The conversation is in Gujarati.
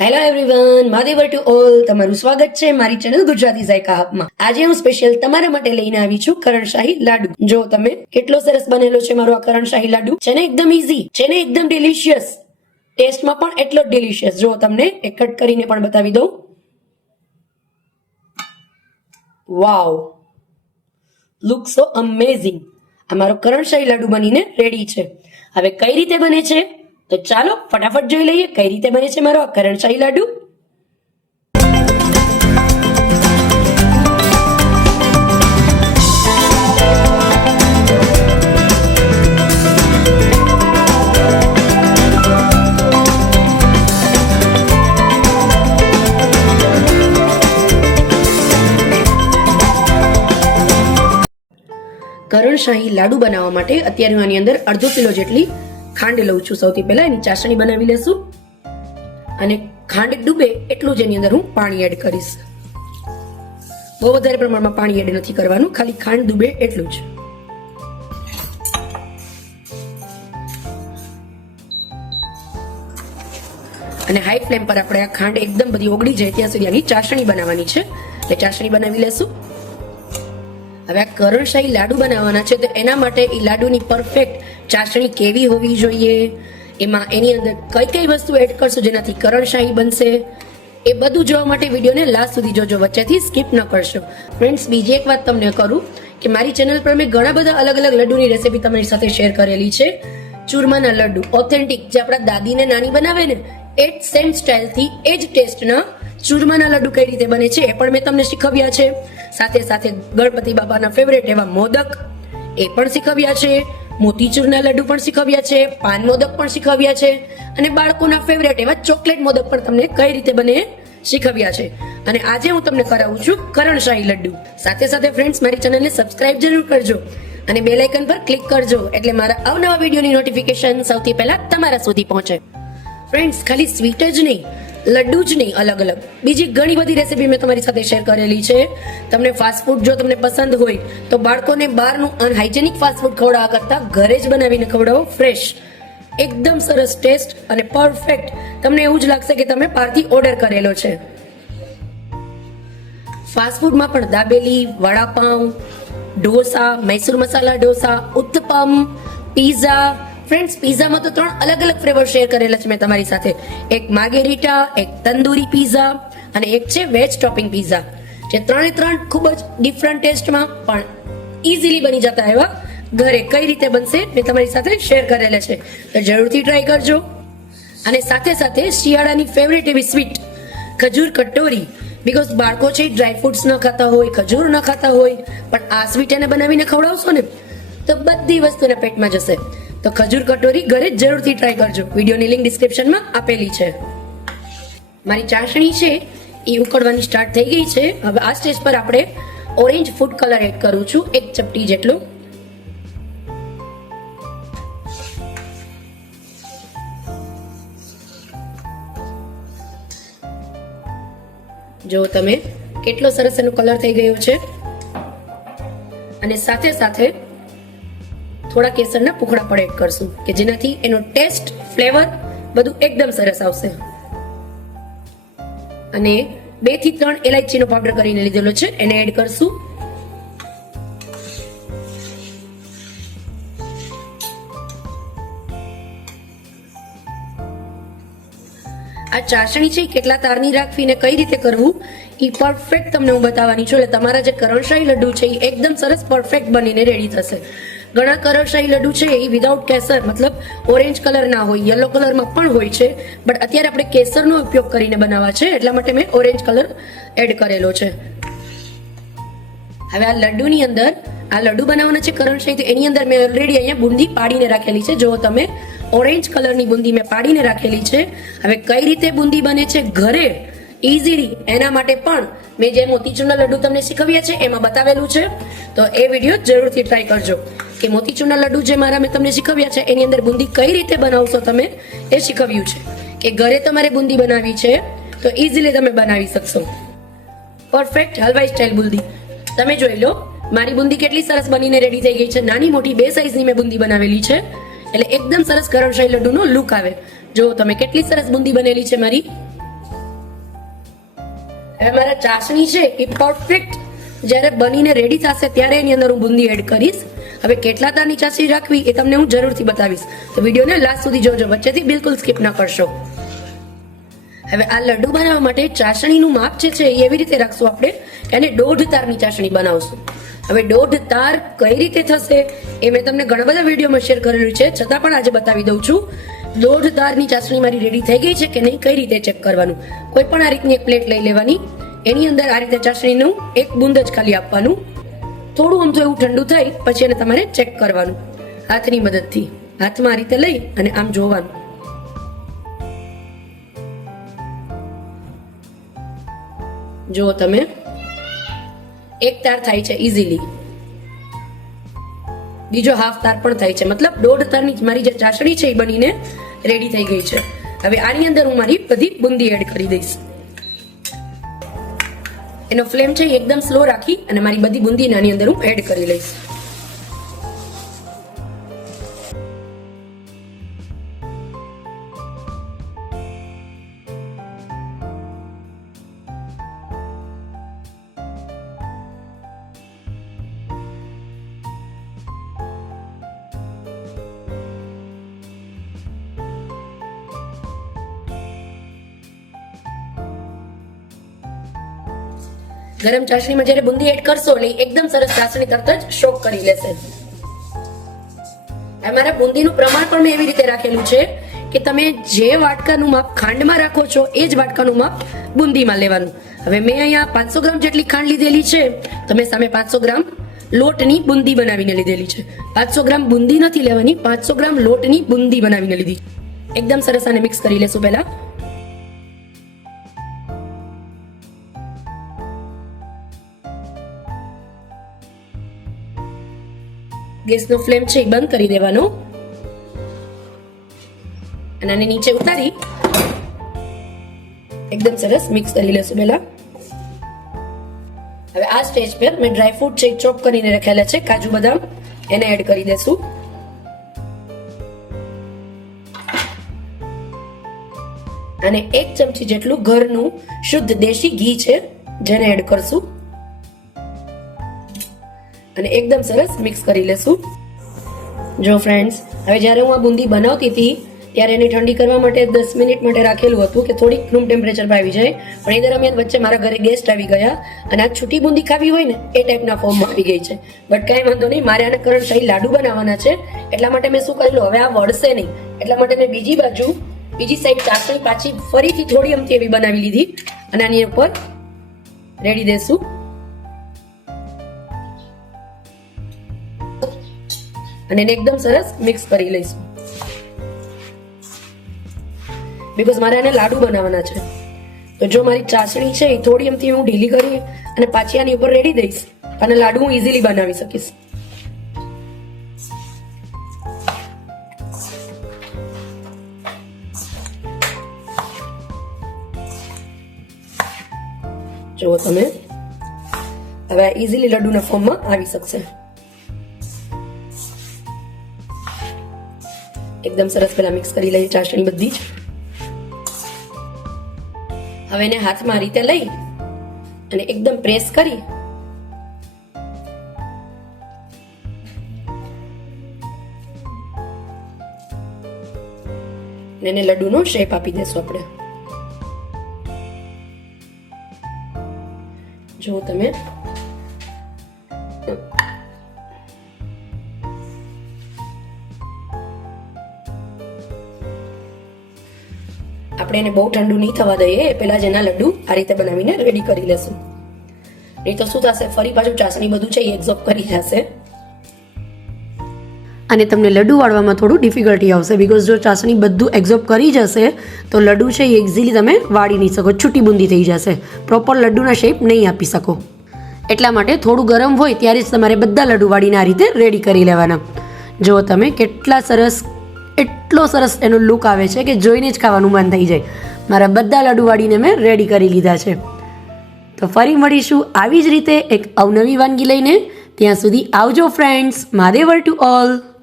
હેલો એવરીવન મહાદેવર ટુ ઓલ તમારું સ્વાગત છે મારી ચેનલ ગુજરાતી ઝાયકા હબમાં. આજે હું સ્પેશિયલ તમારા માટે લઈને આવી છું કરણશાહી લાડુ. જો તમે કેટલો સરસ બનેલો છે મારો આ કરણશાહી લાડુ છે ને એકદમ ઈઝી છે ને એકદમ ડિલિશિયસ ટેસ્ટમાં પણ એટલો જ ડિલિશિયસ જો તમને એક કટ કરીને પણ બતાવી દઉં. વાવ લુક સો અમેઝિંગ આ મારો કરણશાહી લાડુ બનીને રેડી છે. હવે કઈ રીતે બને છે? તો ચાલો ફટાફટ જોઈ લઈએ કઈ રીતે બને છે મારો આ કરણશાહી લાડુ. કરણશાહી લાડુ બનાવવા માટે અત્યારે હું આની અંદર અડધો કિલો જેટલી ખાંડ લઉં છું સૌથી પહેલા, એની ચાસણી બનાવી લેશું. અને ખાંડ ડૂબે એટલું જ એની અંદર હું પાણી એડ કરીશ. બહુ વધારે પ્રમાણમાં પાણી એડ નથી કરવાનું, ખાલી ખાંડ ડૂબે એટલું જ. અને હાઈ ફ્લેમ પર આપણે આ ખાંડ એકદમ બધી ઓગળી જાય ત્યાં સુધી આની ચાસણી બનાવવાની છે. એટલે ચાસણી બનાવી લેશું. હવે આ કરણશાહી લાડુ બનાવવાના છે, તો એના માટે એ લાડુની પરફેક્ટ ચાસણી કેવી હોવી જોઈએ? એમાં એની અંદર કઈ કઈ વસ્તુ એડ કરશો જેનાથી કરણશાહી બનશે? એ બધું જોવા માટે વિડીયોને લાસ્ટ સુધી જોજો, વચ્ચેથી સ્કીપ ન કરશો. ફ્રેન્ડ્સ બીજી એક વાત તમને કરું કે મારી ચેનલ પર મેં ઘણા બધા અલગ અલગ લડ્ડુની રેસીપી તમારી સાથે શેર કરેલી છે. ચૂરમાના લડ્ડુ ઓથેન્ટિક જે આપણા દાદીને, નાની બનાવે ને, એ જ સેમ સ્ટાઇલથી એ જ ટેસ્ટના ચૂરમાના લડ્ડુ કઈ રીતે બને છે એ પણ મેં તમને શીખવ્યા છે. સાથે સાથે ગણપતિ બાપાના ફેવરેટ એવા મોદક એ પણ શીખવ્યા છે. મોતીચૂરના લડ્ડુ પણ શીખવ્યા છે. પાન મોદક પણ શીખવ્યા છે. અને બાળકોના ફેવરેટ એવા ચોકલેટ મોદક પણ તમને કઈ રીતે બને શીખવ્યા છે. અને આજે હું તમને કરાવું છું કરણશાહી લડ્ડુ. સાથે સાથે ફ્રેન્ડ્સ મારી ચેનલને સબસ્ક્રાઇબ જરૂર કરજો. અને બેલ આઇકન પર ક્લિક કરજો. એટલે મારા અવનવા વિડીયોની નોટિફિકેશન સૌથી પહેલા તમારા સુધી પહોંચે. ફ્રેન્ડ્સ ખાલી સ્વીટ જ નહીં. લડ્ડુ જ નહીં, અલગ અલગ. બીજી ઘણી બધી રેસીપી મેં તમારી સાથે શેર કરેલી છે. તમને ફાસ્ટફૂડ જો તમને પસંદ હોય, તો બાળકોને બહારનું અનહાઇજેનિક ફાસ્ટફૂડ ખવડાવવા કરતાં ઘરે જ બનાવીને ખવડાવો ફ્રેશ એકદમ સરસ ટેસ્ટ અને પરફેક્ટ તમને એવું જ લાગશે કે તમે બહારથી ઓર્ડર કરેલો છે. ફાસ્ટફૂડમાં પણ દાબેલી, વડાપાઉં, ઢોસા, મૈસૂર મસાલા ઢોસા, ઉત્તપમ પીઝા ફ્રેન્ડ્સ પિઝામાં તો ત્રણ અલગ અલગ ફ્લેવર શેર કરેલા છે મેં તમારી સાથે. એક માગેરીટા, એક તંદૂરી પિઝા અને એક છે વેજ ટોપિંગ પિઝા જે ત્રણે ત્રણ ખૂબ જ ડિફરન્ટ ટેસ્ટમાં પણ ઇઝીલી બની જતા એવા. ઘરે કઈ રીતે બનશે મેં તમારી સાથે શેર કરેલા છે. તો જરૂરથી ટ્રાય કરજો. અને સાથે સાથે શિયાળાની ફેવરેટ એવી સ્વીટ ખજૂર કટોરી. બીકોઝ બાળકો છે ડ્રાય ફ્રૂટ્સ ન ખાતા હોય, ખજૂર ન ખાતા હોય, પણ આ સ્વીટ એને બનાવીને ખવડાવશો ને, તો બધી વસ્તુને પેટમાં જશે. તો ખજૂર કટોરી ઘરે જરૂરથી ટ્રાય કરજો. વિડીયોની લિંક ડિસ્ક્રિપ્શનમાં આપેલી છે. મારી ચાસણી છે, એ ઉકળવાની સ્ટાર્ટ થઈ ગઈ છે. હવે આ સ્ટેજ પર આપણે ઓરેન્જ ફૂડ કલર એડ કરું છું, એક ચપટી જેટલું. જો તમે કેટલો સરસ એનો કલર થઈ ગયો છે. અને સાથે સાથે થોડા કેસરના પુખડા પણ એડ કરશું, કે જેનાથી એનો ટેસ્ટ, ફ્લેવર બધું એકદમ સરસ આવશે. અને બેથી ત્રણ એલાયચીનો પાવડર કરીને લીધેલો છે, એને એડ કરશું. આ ચાસણી છે કેટલા તારની રાખવી ને કઈ રીતે કરવું એ પરફેક્ટ તમને હું બતાવવાની છું. એટલે તમારા જે કરણશાહી લડ્ડુ છે એ એકદમ સરસ પરફેક્ટ બનીને રેડી થશે. ઘણા કરણશાહી લડ્ડુ છે એ વિધાઉટ કેસર, મતલબ ઓરેન્જ કલર ના હોય યલો કલરમાં પણ હોય છે બટ અત્યારે આપણે કેસરનો ઉપયોગ કરીને બનાવવા છે, એટલા માટે મેં ઓરેન્જ કલર એડ કરેલો છે. હવે આ લડ્ડુની અંદર, આ લડ્ડુ બનાવવાના છે કરણશાહી તો એની અંદર મેં ઓલરેડી અહીંયા બુંદી પાડીને રાખેલી છે. જો તમે ઓરેન્જ કલરની બુંદી મેં પાડીને રાખેલી છે, હવે કઈ રીતે બુંદી બને છે? ઘરે ઇઝીલી એના માટે પણ મેં જે મોતીચૂરના લડ્ડુ તમને શીખવ્યા છે, એમાં બતાવેલું છે. તો એ વીડિયો જરૂરથી ટ્રાય કરજો. કે મોતીચૂરના લડ્ડુ જે મારા મેં તમને શીખવ્યા છે, એની અંદર બુંદી કઈ રીતે બનાવશો તમે એ શીખવ્યું છે. કે ઘરે તમારે બુંદી બનાવી છે, તો ઇઝીલી તમે બનાવી શકશો. પરફેક્ટ હલવાઈ સ્ટાઇલ બુંદી. તમે જોઈ લો, મારી બુંદી કેટલી સરસ બનીને રેડી થઈ ગઈ છે. નાની મોટી બે સાઈઝની મેં બુંદી બનાવેલી છે. એટલે એકદમ સરસ કરણશાહી લડ્ડુનો લુક આવે. જો તમે કેટલી સરસ બુંદી બનેલી છે મારી. હવે મારા ચાસણી છે, એ પરફેક્ટ જ્યારે બનીને રેડી થશે, ત્યારે એની અંદર હું બુંદી એડ કરીશ. હવે કેટલા તારની ચાસણી રાખવી એ તમને હું જરૂરથી બતાવીશ. તો વિડીયોને લાસ્ટ સુધી જોજો. વચ્ચેથી બિલકુલ સ્કીપ ના કરશો. હવે આ લડ્ડુ બનાવવા માટે ચાસણીનું માપ જે છે એવી રીતે રાખશું આપણે એને દોઢ તારની ચાસણી બનાવશું. હવે દોઢ તાર કઈ રીતે થશે એ મેં તમને ઘણા બધા વિડીયોમાં શેર કરેલું છે. છતાં પણ આજે બતાવી દઉં છું. દોઢ તારની ચાસણી મારી રેડી થઈ ગઈ છે કે નહીં કઈ રીતે ચેક કરવાનું? કોઈ પણ આ રીતની એક પ્લેટ લઈ લેવાની. એની અંદર આ રીતે ચાસણીનું એક બુંદ જ ખાલી આપવાનું. થોડું આમ તો એવું ઠંડુ થાય પછી એને તમારે ચેક કરવાનું. હાથની મદદથી. હાથમાં આ રીતે લઈ અને આમ જોવાનું. જુઓ તમે. એક તાર થાય છે ઇઝીલી બીજો હાફ તાર પણ થાય છે. મતલબ દોઢ તારની મારી જે ચાસણી છે એ બનીને રેડી થઈ ગઈ છે. હવે આની અંદર હું મારી બધી બુંદી એડ કરી દઈશ. એનો ફ્લેમ છે એકદમ સ્લો રાખી અને મારી બધી બુંદીને આની અંદર હું એડ કરી લઈશ. ગરમ ચાસણીમાં જ્યારે બુંદી એડ કરશો એટલે એકદમ સરસ ચાસણી તરત જ શોક કરી લેશે. અમારા બુંદીનું પ્રમાણ પણ મેં એવી રીતે રાખેલું છે કે તમે જે વાટકાનું માપ ખાંડમાં રાખો છો, એ જ વાટકાનું માપ બુંદીમાં લેવાનું. હવે મેં અહીંયા પાંચસો ગ્રામ જેટલી ખાંડ લીધેલી છે. તમે સામે પાંચસો ગ્રામ લોટની બુંદી બનાવીને લીધેલી છે. પાંચસો ગ્રામ બુંદી નથી લેવાની, પાંચસો ગ્રામ લોટની બુંદી બનાવીને લીધી. એકદમ સરસ આને મિક્સ કરી લેશું પહેલા. ગેસનો ફ્લેમ છે એ બંધ કરી દેવાનો. અને આને નીચે ઉતારી એકદમ સરસ મિક્સ કરી લેશું પહેલા. હવે આ સ્ટેજ પર મેં ડ્રાયફ્રૂટ છે ચોપ કરીને રાખેલા છે, કાજુ બદામ એને એડ કરી દેશું. અને એક ચમચી જેટલું ઘરનું શુદ્ધ દેશી ઘી છે, જેને એડ કરશું. અને એકદમ સરસ મિક્સ કરી લેશું. જો ફ્રેન્ડ્સ હવે જ્યારે હું આ બુંદી બનાવતી હતી, ત્યારે એને ઠંડી કરવા માટે દસ મિનિટ માટે રાખેલું હતું કે થોડીક રૂમ ટેમ્પરેચર પર આવી જાય. પણ એ દરમિયાન વચ્ચે મારા ઘરે ગેસ્ટ આવી ગયા અને આ છૂટી બુંદી ખાવી હોય ને, એ ટાઈપના ફોર્મમાં આવી ગઈ છે. બટ કાંઈ વાંધો નહીં, મારે આને કરણ શાહી લાડુ બનાવવાના છે. એટલા માટે મેં શું કરેલું? હવે આ વળશે નહીં. એટલા માટે મેં બીજી બાજુ, બીજી સાઈડ ચાસણી પાછી ફરીથી થોડી અમથી એવી બનાવી લીધી. અને આની ઉપર રેડી દેશું. અને એને એકદમ સરસ મિક્સ કરી લઈશું. બીકોઝ મારે આને લાડુ બનાવવાના છે. તો જો મારી ચાસણી છે, એ થોડી એમથી હું ઢીલી કરી અને પાછી આની ઉપર રેડી દઈશ. અને લાડુ હું ઇઝીલી બનાવી શકીશ. જુઓ તમે. હવે ઇઝીલી લડ્ડુના ફોર્મમાં આવી શકશે. એકદમ સરસ પેલા મિક્સ કરી લઈએ, ચાસણી બધી. જ હવે એને હાથમાં રીતે લઈ અને એકદમ પ્રેસ કરી. એને લડ્ડુનો શેપ આપી દેશું આપણે. જો તમે આપણે એને બહુ ઠંડુ નહીં થવા દઈએ, એ પહેલાં જ એના લડ્ડુ આ રીતે બનાવીને રેડી કરી લેશું. નહીં તો શું થશે? ફરી પાછું ચાસણી બધું છે, એ એબ્ઝોર્બ કરી જશે અને તમને લડ્ડુ વાળવામાં થોડું ડિફિકલ્ટી આવશે બિકોઝ જો ચાસણી બધું એબ્ઝોર્બ કરી જશે, તો લડ્ડુ છે એ ઇઝીલી તમે વાળી નહીં શકો છૂટી બુંદી થઈ જશે. પ્રોપર લડ્ડુના શેપ નહીં આપી શકો. એટલા માટે થોડું ગરમ હોય ત્યારે જ તમારે બધા લડ્ડુ વાળીને આ રીતે રેડી કરી લેવાના. જો તમે કેટલા સરસ એટલો સરસ એનો લુક આવે છે કે જોઈને જ ખાવાનું મન થઈ જાય. મારા બધા લડ્ડુ વાળીને મેં રેડી કરી લીધા છે. તો ફરી મળીશું આવી જ રીતે એક અવનવી વાનગી લઈને. ત્યાં સુધી આવજો ફ્રેન્ડ્સ મહાદેવર ટુ ઓલ.